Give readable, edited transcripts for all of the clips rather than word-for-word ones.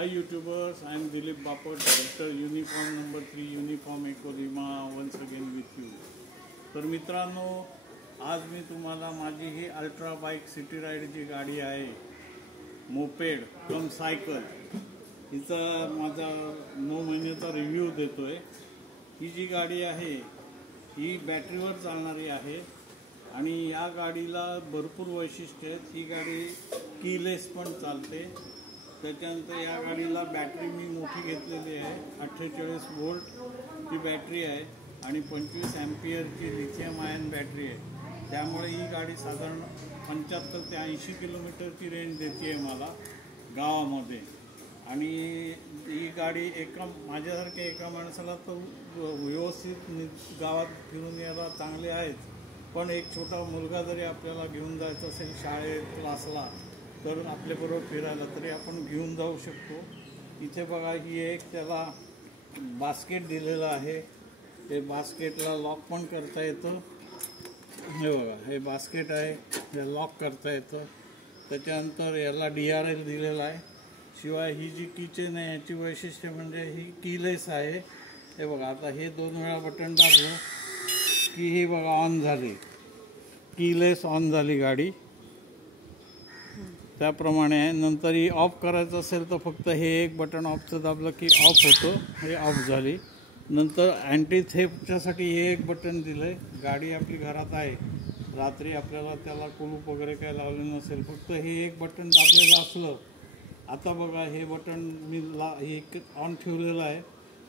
Hi YouTubers, I am Dilip Bapat, Director Uniform number 3 Uniform Echo Lima once again with you. तर मित्रांनो, आज मी तुम्हाला माझी ही ultra bike city राइडची गाडी आहे, मोपेड कम सायकल, हिचा माझा 9 महिन्याचा रिव्ह्यू देतोय। ही जी गाडी आहे ही बॅटरीवर चालणारी आहे आणि या गाडीला भरपूर वैशिष्ट्य आहेत। ही गाडी कीलेस पण चालते। त्याच्यानंतर या गाडीला बॅटरी मी मोठी घेतलेली आहे, 48 वोल्ट ची बॅटरी आहे आणि 25 एम्पियरची लिथियम आयन बॅटरी आहे। त्यामुळे ही गाडी साधारण 75 ते 80 किलोमीटरची रेंज देते मला गावामध्ये। आणि ही गाडी माझ्यासारख्या एका माणसाला तर व्यवस्थित गावात फिरून यायला चांगले आहेत, पण एक छोटा मुलगा जरी आपल्याला घेऊन जायचं असेल शाळेत क्लासला तर आपल्याबरोबर फिरायला तरी आपण घेऊन जाऊ शकतो। इथे बघा, ही एक त्याला बास्केट दिलेलं आहे, हे बास्केटला लॉक पण करता येतं। हे बघा, हे बास्केट आहे, हे लॉक करता येतं। त्याच्यानंतर याला DRL दिलेला आहे। शिवाय ही जी कीचेन आहे याची वैशिष्ट्य म्हणजे ही कीलेस आहे। हे बघा, आता हे 2 वेळा बटन दाबलं की ही बघा ऑन झाली, कीलेस ऑन झाली गाडी। त्याप्रमाणे आहे। नंतर ही ऑफ करायचं असेल तर फक्त हे एक बटन ऑफचं दाबलं की ऑफ होतं, हे ऑफ झाली। नंतर अँटी थेफ्टच्यासाठी हे एक बटन दिलं आहे। गाडी आपली घरात आहे, रात्री आपल्याला त्याला कुलूप वगैरे काय लावलं नसेल, फक्त हे एक बटन दाबलेलं असलं। आता बघा, हे बटन मी हे ऑन ठेवलेलं आहे,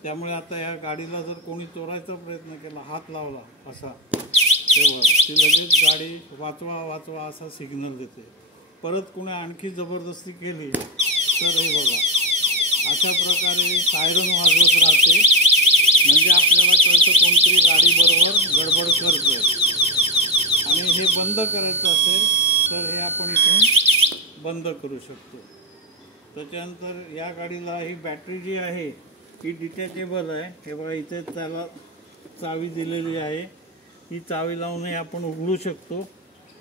त्यामुळे आता या गाडीला जर कोणी चोरायचा प्रयत्न केला, हात लावला असा, तेव्हा ती लगेच गाडी वाचवा वाचवा असा सिग्नल देते। परत कोणी आणखी जबरदस्ती केली तर हे बघा, अशा प्रकारे सायरन वाजवत राहते, म्हणजे आपल्याला कळतं कोणतरी गाडीबरोबर गडबड करते। आणि हे बंद करायचं असेल तर हे आपण इथून बंद करू शकतो। त्याच्यानंतर या गाडीला ही बॅटरी जी आहे ही डिटॅचेबल आहे। हे बघा, इथे त्याला चावी दिलेली आहे, ही चावी लावूनही आपण उघडू शकतो।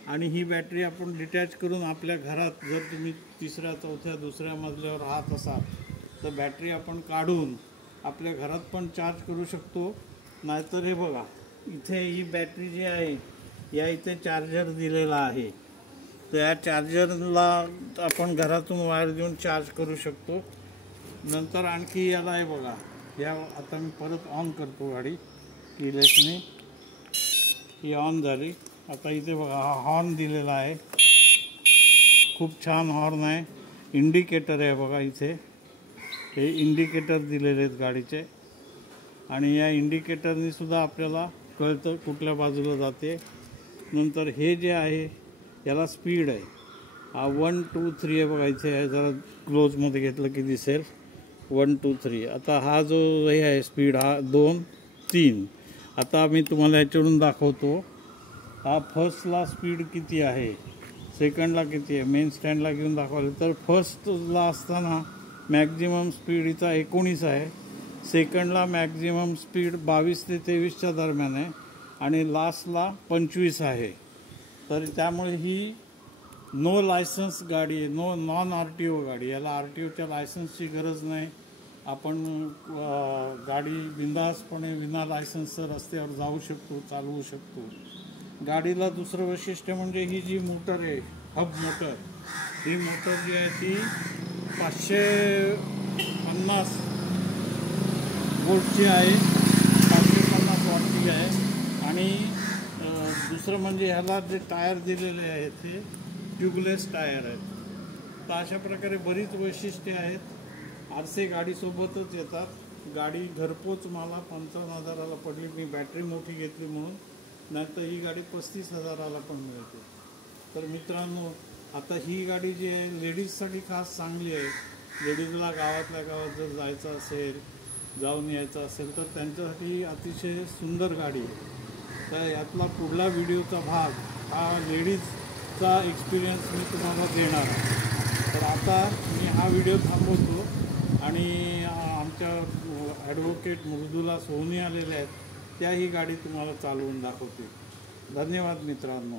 आणि ही बॅटरी आपण डिटॅच करून आपल्या घरात, जर तुम्ही 3ऱ्या 4थ्या 2ऱ्या मजल्यावर राहत असाल तर बॅटरी आपण काढून आपल्या घरात पण चार्ज करू शकतो। नाहीतर हे बघा, इथे ही बॅटरी जी आहे या इथे चार्जर दिलेला आहे, तर या चार्जरला आपण घरातून वायर देऊन चार्ज करू शकतो। नंतर आणखी याला हे बघा, या आता मी परत ऑन करतो गाडी कीलेसने, ही ऑन झाली। आता इथे बघा, हा हॉर्न दिलेला आहे, खूप छान हॉर्न आहे। इंडिकेटर आहे बघा, इथे हे इंडिकेटर दिलेले आहेत गाडीचे, आणि या इंडिकेटरने सुद्धा आपल्याला कळतं कुठल्या बाजूला जाते। नंतर हे जे आहे याला स्पीड आहे, हा 1 2 3 आहे बघा, इथे आहे, जरा क्लोजमध्ये घेतलं की दिसेल 1 2 3। आता हा जो हे आहे स्पीड, हा 2 3। आता मी तुम्हाला याच्यावरून दाखवतो, हा फर्स्टला स्पीड किती आहे, सेकंडला किती आहे। मेन स्टँडला घेऊन दाखवलं तर फर्स्टला असताना मॅक्झिमम स्पीड इथं 19 आहे, सेकंडला मॅक्झिमम स्पीड 22 ते 23च्या दरम्यान आहे, आणि लास्टला 25 आहे। तर त्यामुळे ही नो लायसन्स गाडी आहे, नॉन RTO गाडी। याला RTOच्या लायसन्सची गरज नाही, आपण गाडी बिंदासपणे विना लायसन्सचं रस्त्यावर जाऊ शकतो, चालवू शकतो। गाडीला दुसरं वैशिष्ट्य म्हणजे ही जी मोटर आहे, हब मोटर, ही मोटर जी आहे ती 550 वोल्टची आहे, 550 वॉटची आहे। आणि दुसरं म्हणजे ह्याला जे टायर दिलेले आहेत ते ट्यूबलेस टायर आहेत। तर अशा प्रकारे बरीच वैशिष्ट्ये आहेत। आरसे गाडीसोबतच येतात। गाडी घरपोच मला 55,000ला पडली, मी बॅटरी मोठी घेतली म्हणून, नाहीतर ही गाडी 35,000ला पण मिळते। तर मित्रांनो, आता ही गाडी जी आहे लेडीजसाठी खास चांगली आहे। लेडीजला गावातल्या गावात जर जायचं असेल, जाऊन यायचं असेल तर त्यांच्यासाठी अतिशय सुंदर गाडी आहे। तर यातला पुढला व्हिडिओचा भाग हा लेडीजचा एक्सपिरियन्स मी तुम्हाला देणार आहे। तर आता मी हा व्हिडिओ थांबवतो, आणि आमच्या ॲडव्होकेट मृदुला सोहनी आलेल्या आहेत, त्या ही गाडी तुम्हाला चालवून दाखवते। धन्यवाद मित्रांनो।